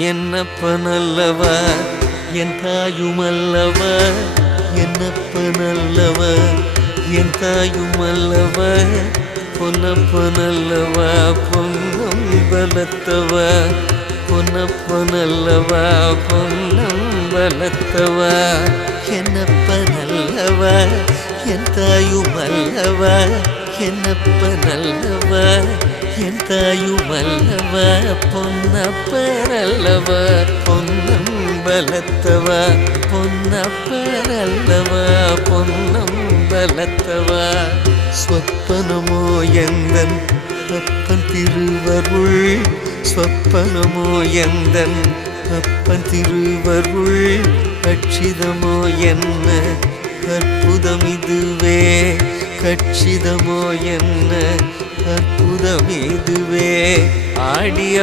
என்னப்பனல்லவா என் தாயுமல்லவா, என்னப்பனல்லவா என் தாயுமல்லவா, பொன்னப்பனல்லவா பொன்னம்பலத்தவா, பொன்னப்பனல்லவா பொன்னம்பலத்தவா. என்னப்பனல்லவா என் தாயுமல்லவா, என்னப்பனல்லவா என் தாயுமல்லவா, பொன்னப்பனல்லவா பொன்னம்பலத்தவா, பொன்னப்பனல்லவா பொன்னம்பலத்தவா. சொப்பனமோ எந்தன் அப்பன் திருவருள், சொப்பனமோ எந்தன் அப்பன் திருவருள், கட்சிதமோ என்ன அற்புதம் இதுவே, கட்சிதமோ என்ன அற்புதம் இதுவே. ஆடிய